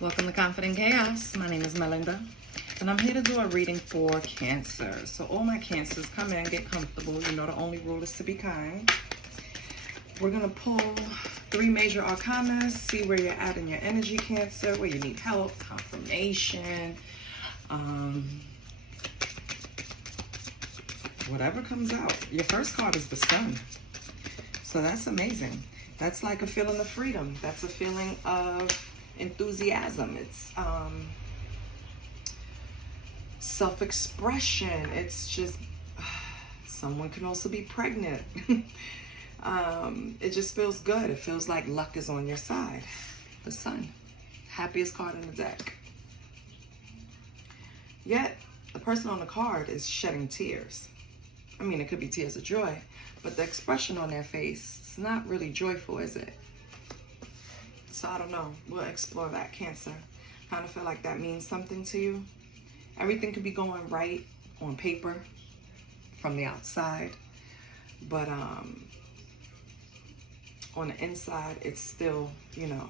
Welcome to Confident Chaos. My name is Melinda, and I'm here to do a reading for Cancer. So all my Cancers, come in, get comfortable. You know the only rule is to be kind. We're going to pull 3 major arcana, see where you're at in your energy, Cancer, where you need help, confirmation, whatever comes out. Your first card is the Sun. So that's amazing. That's like a feeling of freedom. That's a feeling of enthusiasm. It's self-expression. It's just, someone can also be pregnant. It just feels good. It feels like luck is on your side. The Sun, happiest card in the deck. Yet the person on the card is shedding tears. I mean, it could be tears of joy, but the expression on their face is not really joyful, is it? So I don't know. We'll explore that, Cancer. Kind of feel like that means something to you. Everything could be going right on paper from the outside, but on the inside, it's still, you know,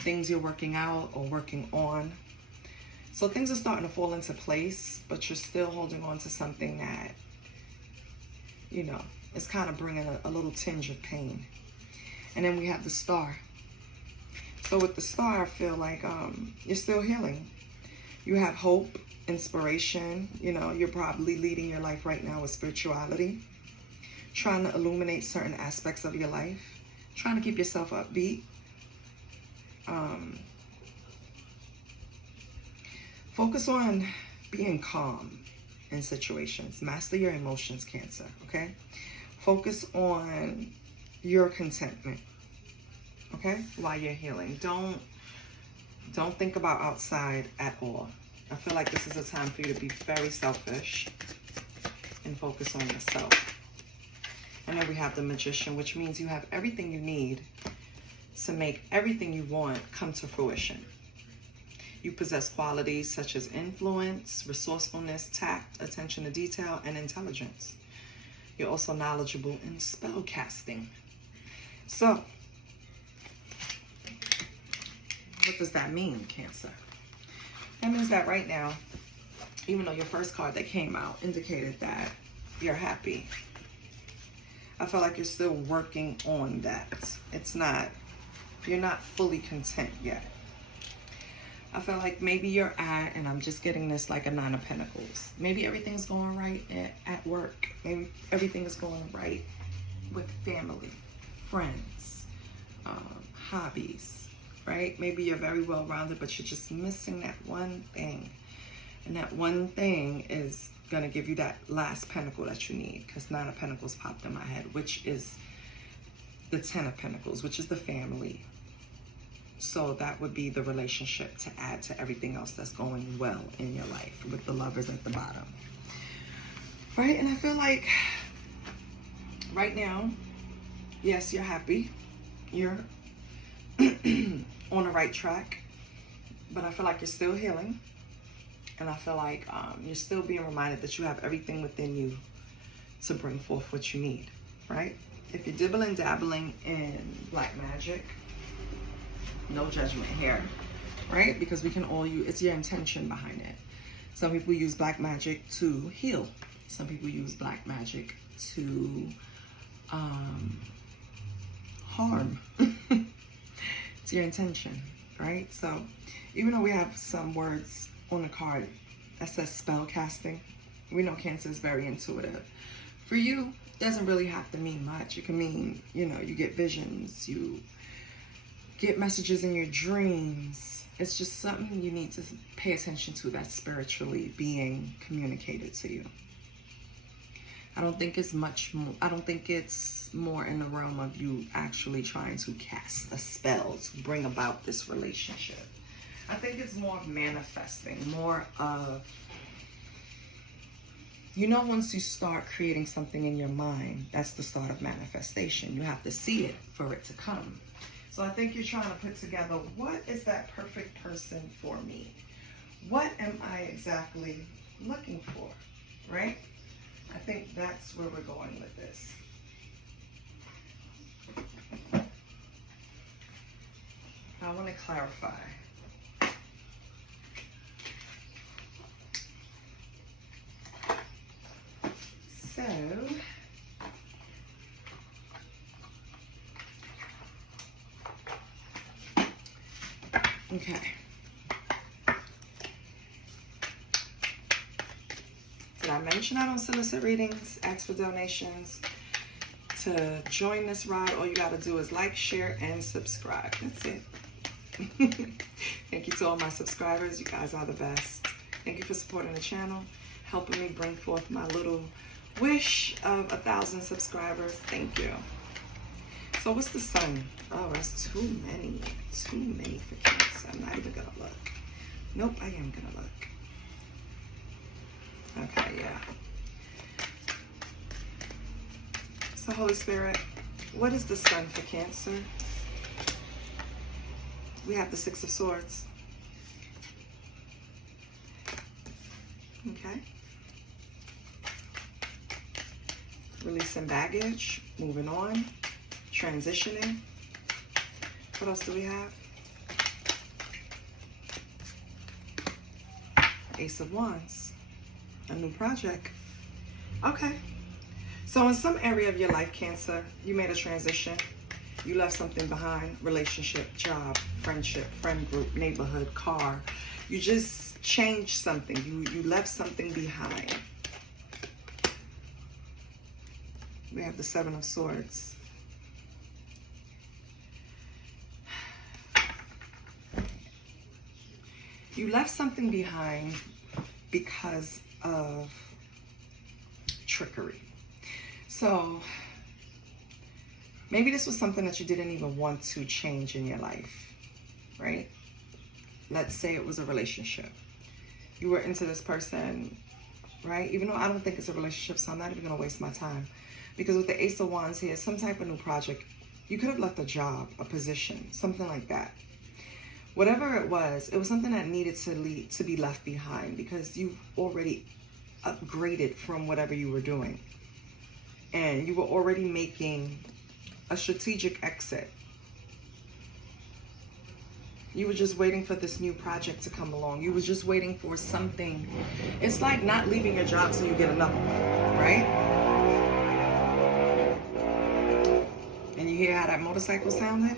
things you're working out or working on. So things are starting to fall into place, but you're still holding on to something that, you know, is kind of bringing a little tinge of pain. And then we have the Star. So with the Star, I feel like you're still healing. You have hope, inspiration. You know, you're probably leading your life right now with spirituality, trying to illuminate certain aspects of your life, trying to keep yourself upbeat. Focus on being calm in situations. Master your emotions, Cancer, okay? Focus on your contentment, okay, while you're healing. Don't think about outside at all. I feel like this is a time for you to be very selfish and focus on yourself. And then we have the Magician, which means you have everything you need to make everything you want come to fruition. You possess qualities such as influence, resourcefulness, tact, attention to detail, and intelligence. You're also knowledgeable in spell casting. So, what does that mean, Cancer? That means that right now, even though your first card that came out indicated that you're happy, I feel like you're still working on that. You're not fully content yet. I feel like maybe you're at, and I'm just getting this like a 9 of Pentacles. Maybe everything's going right at work. Maybe everything is going right with family, friends, hobbies, right? Maybe you're very well-rounded, but you're just missing that one thing. And that one thing is going to give you that last pentacle that you need, because 9 of Pentacles popped in my head, which is the 10 of Pentacles, which is the family. So that would be the relationship to add to everything else that's going well in your life, with the Lovers at the bottom. Right? And I feel like right now, yes, you're happy. You're on the right track. But I feel like you're still healing. And I feel like you're still being reminded that you have everything within you to bring forth what you need. Right? If you're dibbling, dabbling in black magic, no judgment here, right? Because we can all use, it's your intention behind it. Some people use black magic to heal. Some people use black magic to harm. It's your intention, right? So even though we have some words on the card that says spell casting, we know Cancer is very intuitive. For you, it doesn't really have to mean much. It can mean, you know, you get visions, you get messages in your dreams. It's just something you need to pay attention to that's spiritually being communicated to you. I don't think it's much more. I don't think it's more in the realm of you actually trying to cast a spell to bring about this relationship. I think it's more of manifesting, more of, you know, once you start creating something in your mind, that's the start of manifestation. You have to see it for it to come. So I think you're trying to put together, what is that perfect person for me? What am I exactly looking for, right? I think that's where we're going with this. I want to clarify. So, okay. Did I mention I don't solicit readings? Ask for donations. To join this ride, all you got to do is like, share, and subscribe. That's it. Thank you to all my subscribers. You guys are the best. Thank you for supporting the channel, helping me bring forth my little wish of 1,000 subscribers. Thank you. So what's the sun? Oh, that's too many for Cancer. I'm not even gonna look. Nope, I am gonna look. Okay, yeah. So Holy Spirit, what is the sun for Cancer? We have the Six of Swords. Okay. Releasing baggage, moving on, transitioning. What else do we have? Ace of Wands, a new project. Okay. So in some area of your life, Cancer, you made a transition. You left something behind, relationship, job, friendship, friend group, neighborhood, car. You just changed something. You left something behind. We have the Seven of Swords. You left something behind because of trickery. So maybe this was something that you didn't even want to change in your life, right? Let's say it was a relationship. You were into this person, right? Even though I don't think it's a relationship, so I'm not even going to waste my time. Because with the Ace of Wands here, some type of new project, you could have left a job, a position, something like that. Whatever it was something that needed to be left behind because you've already upgraded from whatever you were doing. And you were already making a strategic exit. You were just waiting for this new project to come along. You were just waiting for something. It's like not leaving your job till you get another one, right? And you hear how that motorcycle sounded?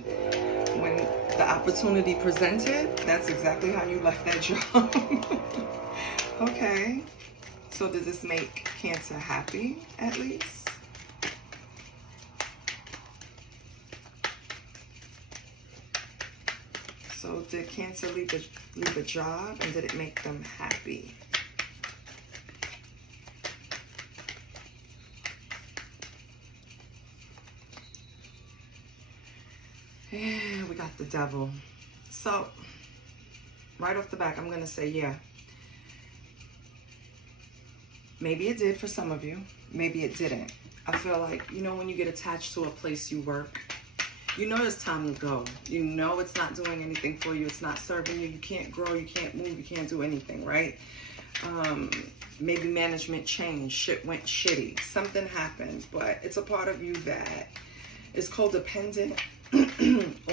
When the opportunity presented, that's exactly how you left that job. Okay. So does this make Cancer happy, at least? So did Cancer leave a job, and did it make them happy? Yeah, we got the Devil. So right off the back, I'm going to say, yeah. Maybe it did for some of you. Maybe it didn't. I feel like, you know, when you get attached to a place you work, you know it's time to go. You know it's not doing anything for you. It's not serving you. You can't grow. You can't move. You can't do anything, right? Maybe management changed. Shit went shitty. Something happened, but it's a part of you that is codependent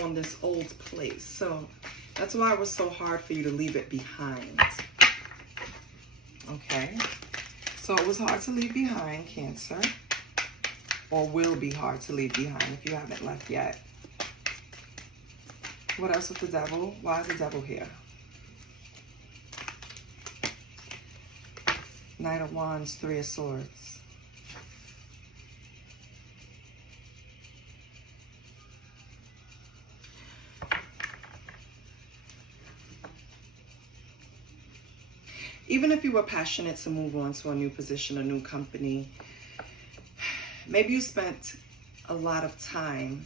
on this old place. So that's why it was so hard for you to leave it behind. Okay. So it was hard to leave behind, Cancer. Or will be hard to leave behind if you haven't left yet. What else with the Devil? Why is the Devil here? Knight of Wands, Three of Swords. Even if you were passionate to move on to a new position, a new company, maybe you spent a lot of time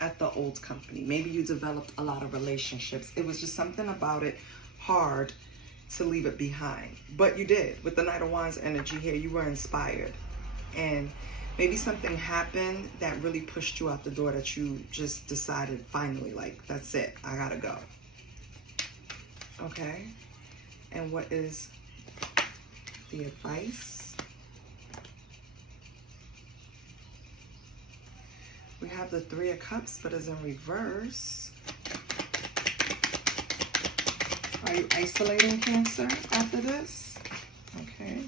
at the old company. Maybe you developed a lot of relationships. It was just something about it hard to leave it behind. But you did. With the Knight of Wands energy here, you were inspired. And maybe something happened that really pushed you out the door, that you just decided finally, like, that's it. I gotta go. Okay. And what is the advice? We have the Three of Cups, but it's in reverse. Are you isolating, Cancer, after this? Okay.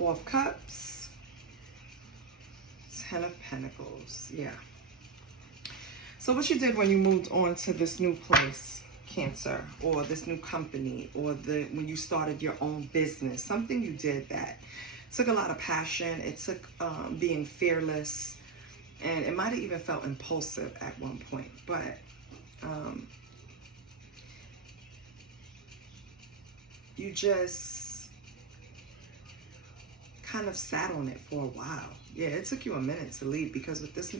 Four of Cups, Ten of Pentacles. Yeah. So what you did when you moved on to this new place, Cancer, or this new company, or when you started your own business, something you did that took a lot of passion. It took being fearless, and it might have even felt impulsive at one point, but you just kind of sat on it for a while. Yeah, it took you a minute to leave, because with this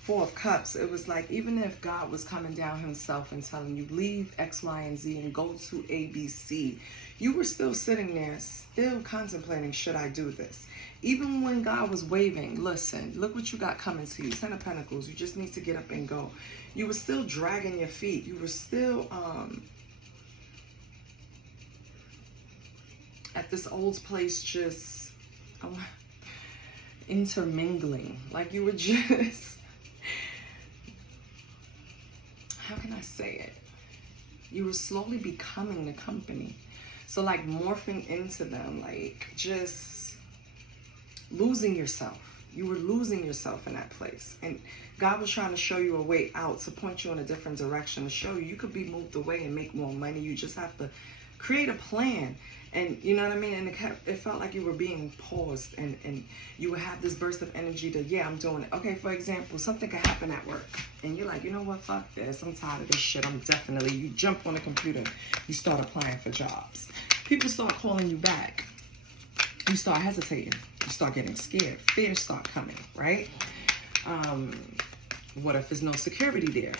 Four of Cups, it was like, even if God was coming down himself and telling you, leave X, Y, and Z and go to A, B, C, you were still sitting there, still contemplating, should I do this? Even when God was waving, listen, look what you got coming to you, Ten of Pentacles, you just need to get up and go. You were still dragging your feet. You were still at this old place, just intermingling. Like you were just, how can I say it? You were slowly becoming the company. So like morphing into them, like just losing yourself. You were losing yourself in that place. And God was trying to show you a way out, to point you in a different direction, to show you could be moved away and make more money. You just have to create a plan. And you know what I mean? And it felt like you were being paused, and you would have this burst of energy to, yeah, I'm doing it. Okay, for example, something could happen at work, and you're like, you know what, fuck this. I'm tired of this shit. You jump on the computer, you start applying for jobs. People start calling you back. You start hesitating. You start getting scared. Fears start coming, right? What if there's no security there?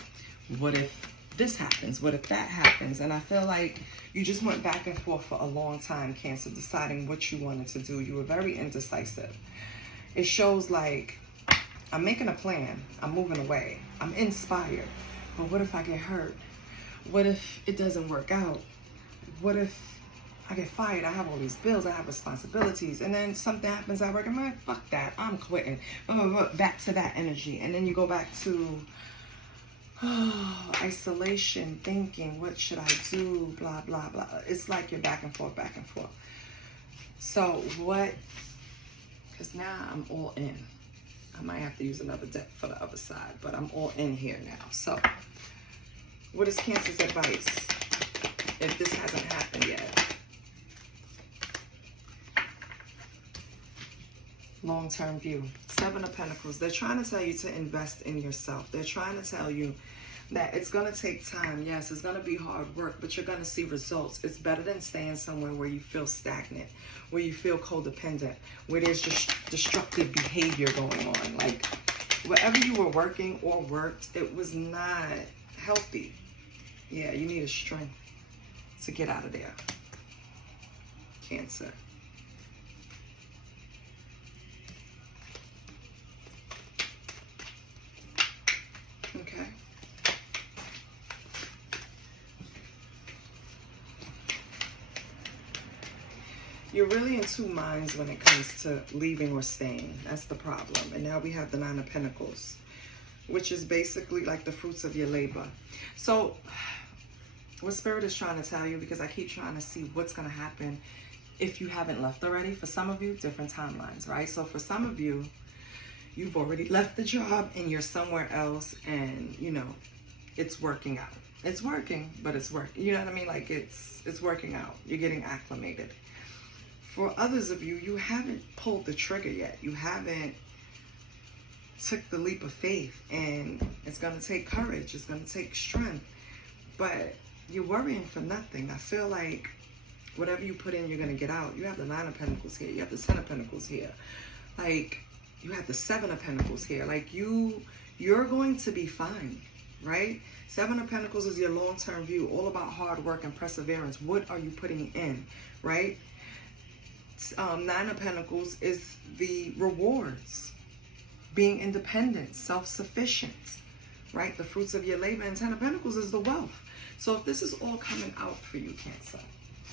What if this happens? What if that happens? And I feel like you just went back and forth for a long time, Cancer, deciding what you wanted to do. You were very indecisive. It shows like, I'm making a plan. I'm moving away. I'm inspired. But what if I get hurt? What if it doesn't work out? What if I get fired? I have all these bills. I have responsibilities. And then something happens at work. I'm like, fuck that. I'm quitting. Back to that energy. And then you go back to isolation, thinking, what should I do? Blah, blah, blah. It's like you're back and forth, back and forth. So what, because now I'm all in. I might have to use another deck for the other side, but I'm all in here now. So what is Cancer's advice if this hasn't happened yet? Long-term view. Seven of Pentacles. They're trying to tell you to invest in yourself. They're trying to tell you that it's going to take time. Yes, it's going to be hard work, but you're going to see results. It's better than staying somewhere where you feel stagnant, where you feel codependent, where there's just destructive behavior going on. Like wherever you were working or worked, it was not healthy. Yeah, you need a strength to get out of there. Cancer. Okay. You're really in two minds when it comes to leaving or staying. That's the problem. And now we have the Nine of Pentacles, which is basically like the fruits of your labor. So what Spirit is trying to tell you, because I keep trying to see what's going to happen if you haven't left already. For some of you, different timelines, right? So for some of you, you've already left the job and you're somewhere else, and you know it's working out. It's working, but it's working. You know what I mean? Like it's working out. You're getting acclimated. For others of you, you haven't pulled the trigger yet. You haven't took the leap of faith, and it's going to take courage. It's going to take strength, but you're worrying for nothing. I feel like whatever you put in, you're going to get out. You have the Nine of Pentacles here. You have the Ten of Pentacles here. Like, you have the Seven of Pentacles here. Like, you're going to be fine, right? Seven of Pentacles is your long-term view, all about hard work and perseverance. What are you putting in, right? Nine of Pentacles is the rewards, being independent, self-sufficient, right? The fruits of your labor. And Ten of Pentacles is the wealth. So if this is all coming out for you, Cancer,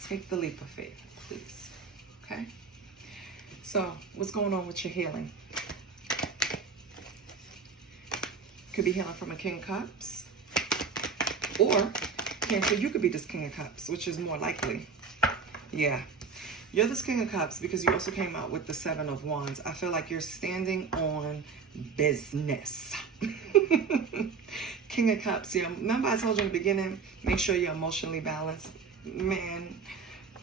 take the leap of faith, please, okay? So what's going on with your healing? Could be healing from a King of Cups, or Cancer, you could be this King of Cups, which is more likely. Yeah. You're this King of Cups because you also came out with the Seven of Wands. I feel like you're standing on business. King of Cups. Yeah, remember I told you in the beginning, make sure you're emotionally balanced. Man,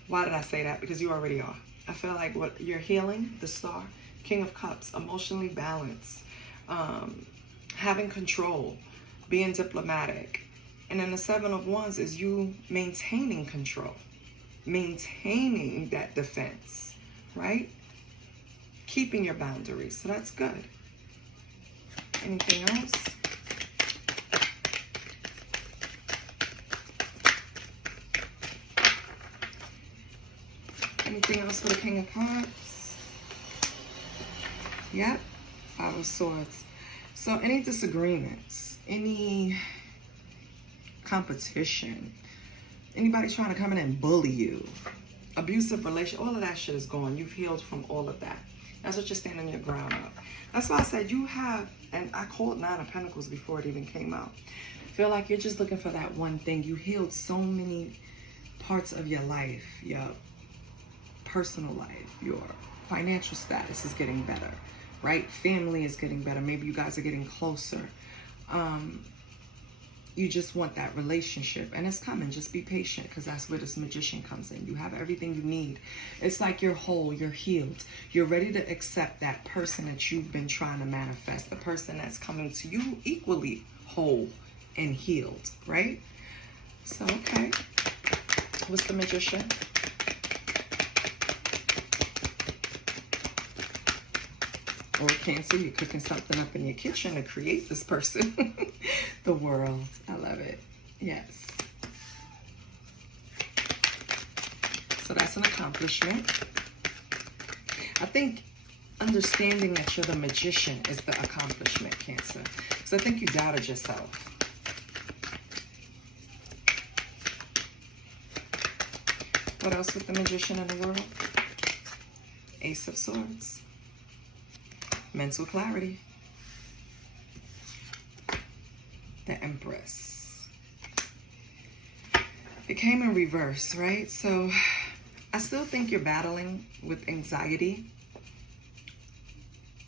why did I say that? Because you already are. I feel like what you're healing, the Star, King of Cups, emotionally balanced, having control, being diplomatic. And then the Seven of Wands is you maintaining control, maintaining that defense, right? Keeping your boundaries. So that's good. Anything else? Anything else for the King of Cups? Yep. Five of Swords. So any disagreements, any competition, anybody trying to come in and bully you, abusive relation, all of that shit is gone. You've healed from all of that. That's what you're standing your ground up. That's why I said you have, and I called Nine of Pentacles before it even came out. Feel like you're just looking for that one thing. You healed so many parts of your life, your personal life, your financial status is getting better, right? Family is getting better. Maybe you guys are getting closer. You just want that relationship, and it's coming. Just be patient, because that's where this Magician comes in. You have everything you need. It's like you're whole, you're healed. You're ready to accept that person that you've been trying to manifest, the person that's coming to you equally whole and healed, right? So, okay. What's the Magician? Or Cancer, you're cooking something up in your kitchen to create this person. The World. I love it. Yes. So that's an accomplishment. I think understanding that you're the Magician is the accomplishment, Cancer. So I think you doubted yourself. What else with the Magician in the World? Ace of Swords. Mental clarity. The Empress. It came in reverse, right? So I still think you're battling with anxiety.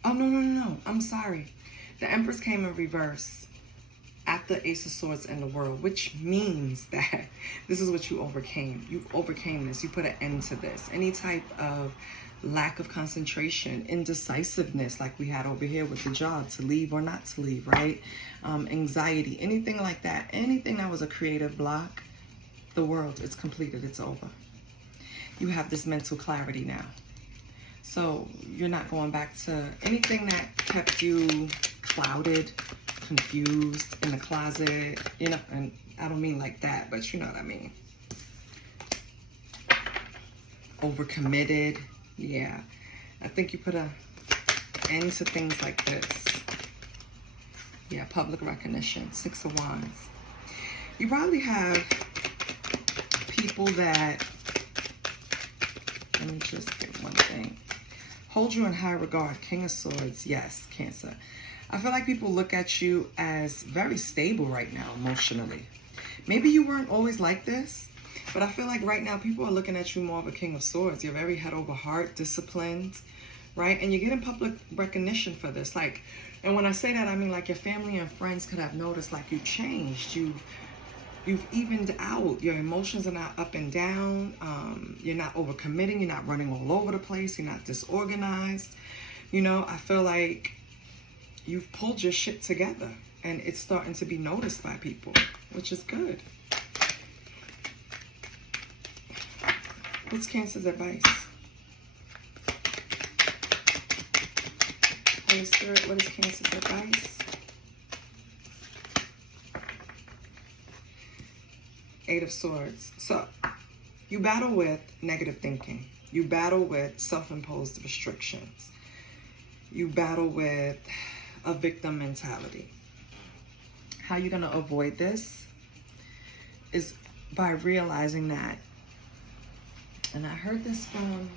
Oh, no. I'm sorry. The Empress came in reverse after Ace of Swords in the World, which means that this is what you overcame. You overcame this. You put an end to this. Any type of lack of concentration, indecisiveness like we had over here with the job, to leave or not to leave, right? Anxiety, anything like that. Anything that was a creative block, the World, it's completed, it's over. You have this mental clarity now. So you're not going back to anything that kept you clouded, confused, in the closet, you know, and I don't mean like that, but you know what I mean. Overcommitted. Yeah, I think you put an end to things like this. Yeah, public recognition. Six of Wands. You probably have people that, let me just get one thing. Hold you in high regard. King of Swords. Yes, Cancer. I feel like people look at you as very stable right now emotionally. Maybe you weren't always like this, but I feel like right now people are looking at you more of a King of Swords. You're very head over heart, disciplined, right? And you're getting public recognition for this. Like, and when I say that, I mean like your family and friends could have noticed like you changed. You've evened out. Your emotions are not up and down. You're not overcommitting. You're not running all over the place. You're not disorganized. You know, I feel like you've pulled your shit together, and it's starting to be noticed by people, which is good. What's Cancer's advice? Holy Spirit, what is Cancer's advice? Eight of Swords. So you battle with negative thinking. You battle with self-imposed restrictions. You battle with a victim mentality. How you're going to avoid this is by realizing that, and I heard this from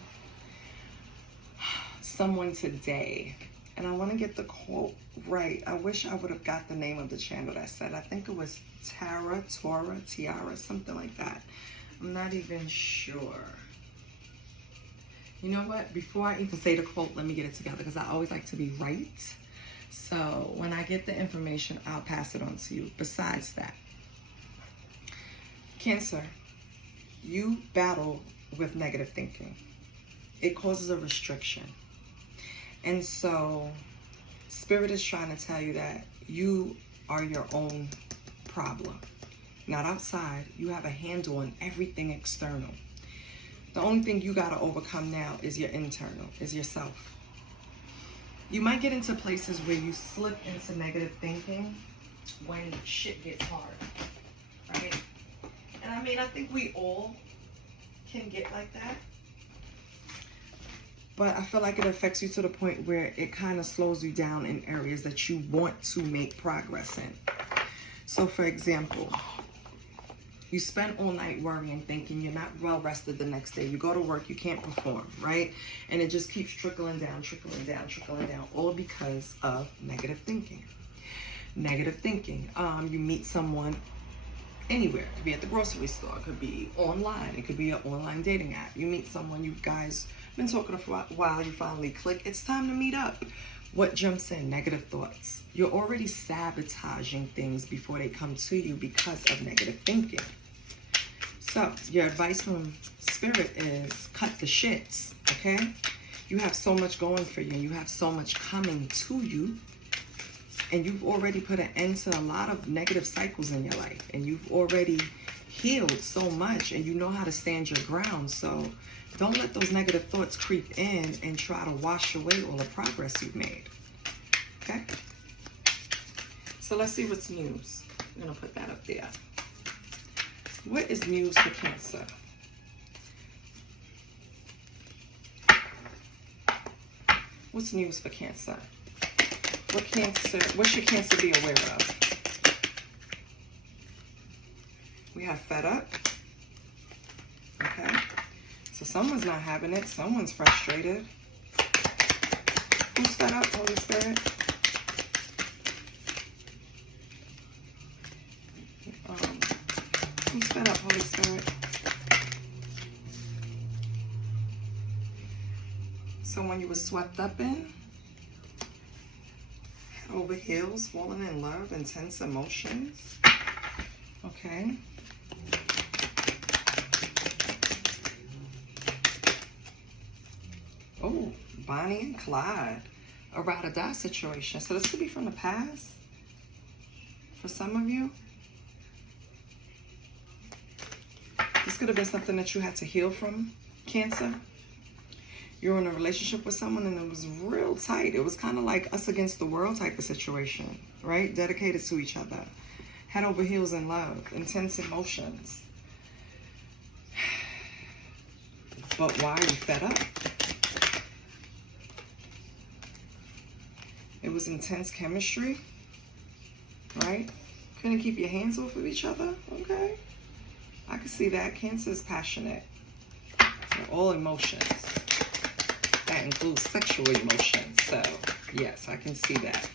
someone today, and I want to get the quote right. I wish I would have got the name of the channel that said, I think it was Tiara, something like that. I'm not even sure. You know what? Before I even say the quote, let me get it together because I always like to be right. So when I get the information, I'll pass it on to you. Besides that, Cancer, you battle with negative thinking. It causes a restriction. And so Spirit is trying to tell you that you are your own problem. Not outside. You have a handle on everything external. The only thing you got to overcome now is your internal, is yourself. You might get into places where you slip into negative thinking when shit gets hard, right? And I mean, I think we all can get like that. But I feel like it affects you to the point where it kind of slows you down in areas that you want to make progress in. So for example, you spend all night worrying, thinking you're not well rested the next day. You go to work, you can't perform, right? And it just keeps trickling down, all because of negative thinking. Negative thinking. You meet someone anywhere. It could be at the grocery store. It could be online. It could be an online dating app. You meet someone, you guys been talking for a while, you finally click. It's time to meet up. What jumps in? Negative thoughts. You're already sabotaging things before they come to you because of negative thinking. So your advice from Spirit is cut the shits, okay? You have so much going for you. You have so much coming to you. And you've already put an end to a lot of negative cycles in your life. And you've already healed so much. And you know how to stand your ground. So don't let those negative thoughts creep in and try to wash away all the progress you've made. Okay? So let's see what's news. I'm going to put that up there. What is news for Cancer? What's news for Cancer? What should Cancer be aware of? We have fed up. Okay. So someone's not having it. Someone's frustrated. Who's fed up, Holy Spirit? Who's fed up, Holy Spirit? Someone you were swept up in? Head over heels, falling in love, intense emotions. Okay. Oh, Bonnie and Clyde. A ride or die situation. So this could be from the past for some of you. This could have been something that you had to heal from, Cancer. You were in a relationship with someone and it was real tight. It was kind of like us against the world type of situation, right? Dedicated to each other. Head over heels in love. Intense emotions. But why are you fed up? It was intense chemistry, right? Couldn't keep your hands off of each other, okay? I can see that. Cancer is passionate. All emotions. That includes sexual emotions. So, yes, I can see that.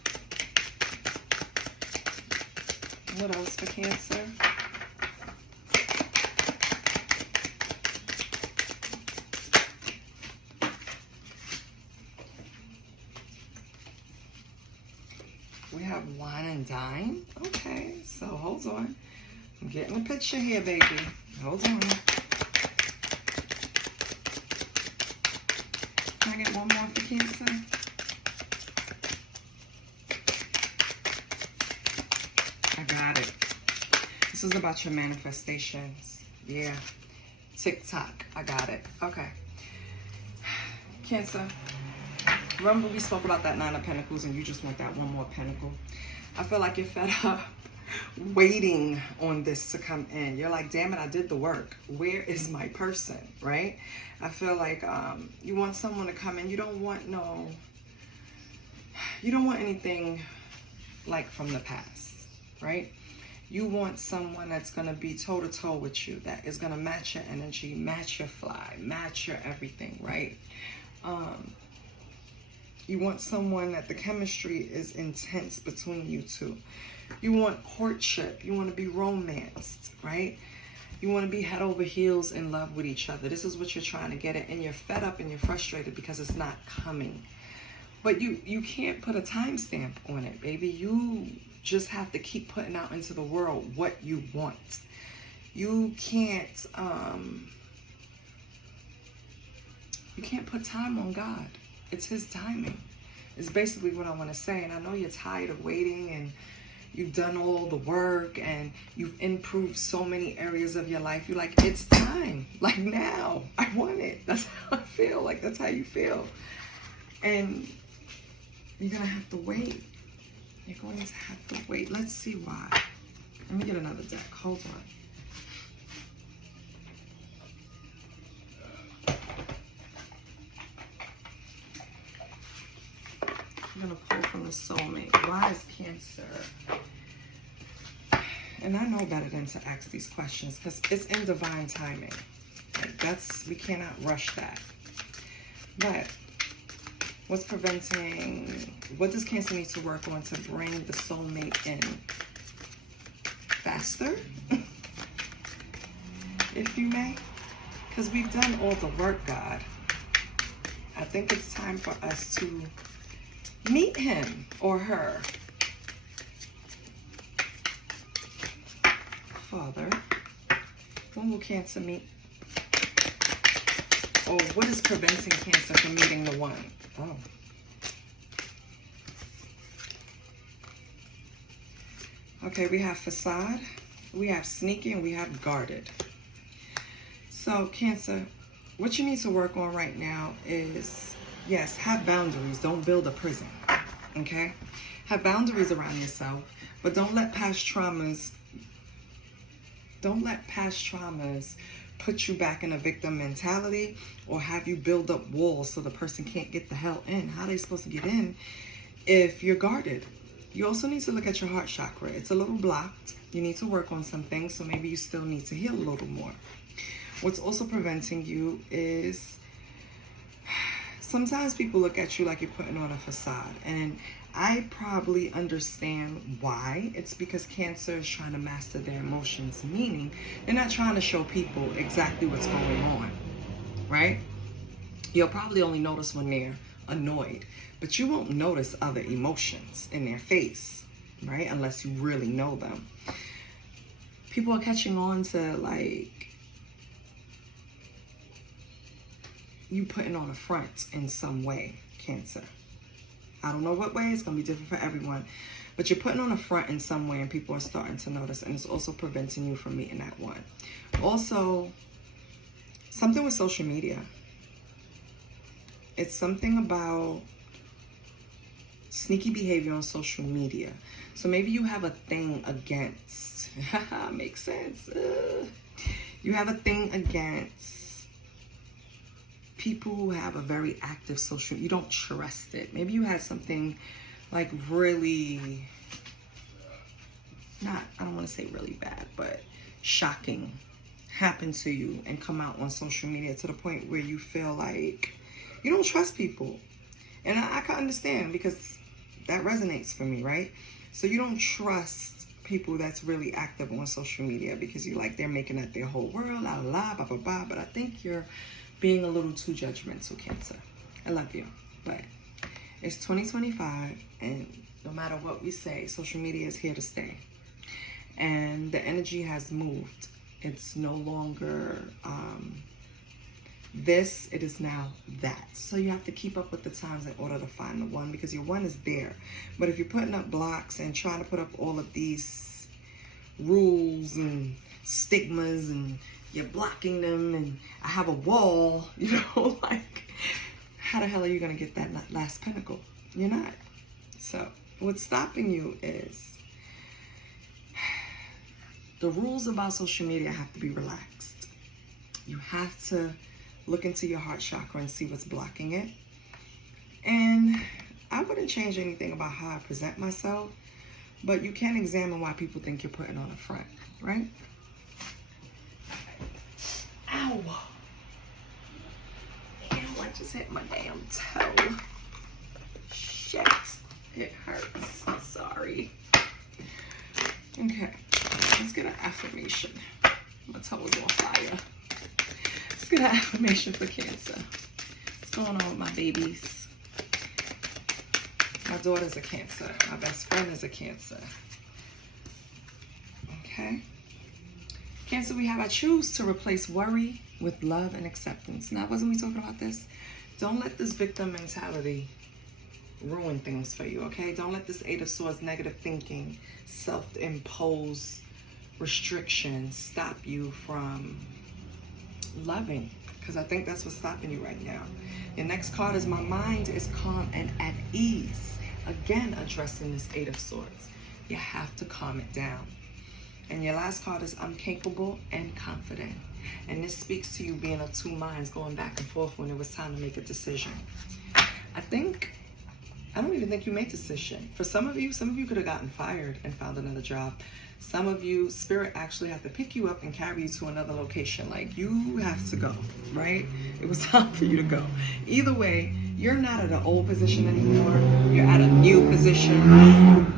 What else for Cancer? We have wine and dine. Okay, so hold on. I'm getting a picture here, baby. Hold on. Can I get one more for Cancer? I got it. This is about your manifestations. Yeah. TikTok. I got it. Okay. Cancer. Remember we spoke about that 9 of Pentacles and you just want that one more pentacle. I feel like you're fed up waiting on this to come in. You're like, damn it, I did the work. Where is my person, right? I feel like you want someone to come in. You don't want anything like from the past, right? You want someone that's going to be toe-to-toe with you, that is going to match your energy, match your fly, match your everything, right? You want someone that the chemistry is intense between you two. You want courtship. You want to be romanced, right? You want to be head over heels in love with each other. This is what you're trying to get at, and you're fed up and you're frustrated because it's not coming. But you can't put a timestamp on it, baby. You just have to keep putting out into the world what you want. You can't put time on God. It's his timing. It's basically what I want to say. And I know you're tired of waiting, and you've done all the work, and you've improved so many areas of your life. You're like, it's time. Like, now. I want it. That's how I feel. Like, that's how you feel. And you're going to have to wait. You're going to have to wait. Let's see why. Let me get another deck. Hold on. I'm going to pull from the soulmate. Why is Cancer? And I know better than to ask these questions because it's in divine timing. We cannot rush that. But what's preventing, what does Cancer need to work on to bring the soulmate in faster? If you may. Because we've done all the work, God. I think it's time for us to meet him or her. Father, when will Cancer meet? Or what is preventing Cancer from meeting the one? Oh. Okay, we have facade, we have sneaky, and we have guarded. So, Cancer, what you need to work on right now is, yes, have boundaries. Don't build a prison, okay? Have boundaries around yourself, but don't let past traumas put you back in a victim mentality or have you build up walls so the person can't get the hell in. How are they supposed to get in if you're guarded? You also need to look at your heart chakra. It's a little blocked. You need to work on some things, so maybe you still need to heal a little more. What's also preventing you is sometimes people look at you like you're putting on a facade, and I probably understand why. It's because Cancer is trying to master their emotions, meaning they're not trying to show people exactly what's going on, right? You'll probably only notice when they're annoyed, but you won't notice other emotions in their face, right? Unless you really know them. People are catching on to, like, you putting on a front in some way, Cancer. I don't know what way. It's going to be different for everyone. But you're putting on a front in some way, and people are starting to notice. And it's also preventing you from meeting that one. Also, something with social media. It's something about sneaky behavior on social media. So maybe you have a thing against. Makes sense. You have a thing against people who have a very active social, you don't trust it. Maybe you had something like really, I don't want to say really bad, but shocking happen to you and come out on social media to the point where you feel like you don't trust people. And I can understand because that resonates for me, right? So you don't trust people that's really active on social media because you like they're making that their whole world, la la, blah, blah, blah. But I think you're being a little too judgmental, Cancer. I love you, but it's 2025, and no matter what we say, social media is here to stay. And the energy has moved. It's no longer this, it is now that. So you have to keep up with the times in order to find the one, because your one is there. But if you're putting up blocks and trying to put up all of these rules and stigmas and you're blocking them, and I have a wall, you know, like, how the hell are you going to get that last pinnacle? You're not. So what's stopping you is the rules about social media have to be relaxed. You have to look into your heart chakra and see what's blocking it. And I wouldn't change anything about how I present myself, but you can examine why people think you're putting on a front, right? Ow. Ew, I just hit my damn toe. Shit. It hurts. Sorry. Okay. Let's get an affirmation. I'm a total on fire. Let's get an affirmation for Cancer. What's going on with my babies? My daughter's a Cancer. My best friend is a Cancer. Okay. Cancer, we have, I choose to replace worry with love and acceptance. Now, wasn't we talking about this? Don't let this victim mentality ruin things for you, okay? Don't let this Eight of Swords, negative thinking, self-imposed restrictions stop you from loving, because I think that's what's stopping you right now. Your next card is my mind is calm and at ease. Again, addressing this Eight of Swords. You have to calm it down. And your last card is I'm capable and confident. And this speaks to you being of two minds, going back and forth when it was time to make a decision. I don't even think you made a decision. For some of you could have gotten fired and found another job. Some of you, Spirit actually have to pick you up and carry you to another location. Like, you have to go, right? It was time for you to go. Either way, you're not at an old position anymore. You're at a new position.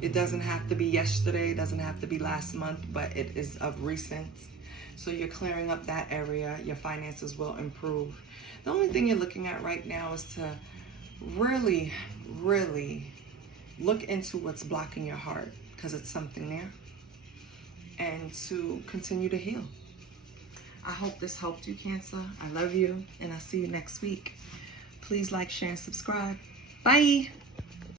It doesn't have to be yesterday. It doesn't have to be last month, but it is of recent. So you're clearing up that area. Your finances will improve. The only thing you're looking at right now is to really, really look into what's blocking your heart, because it's something there, and to continue to heal. I hope this helped you, Cancer. I love you, and I'll see you next week. Please like, share, and subscribe. Bye.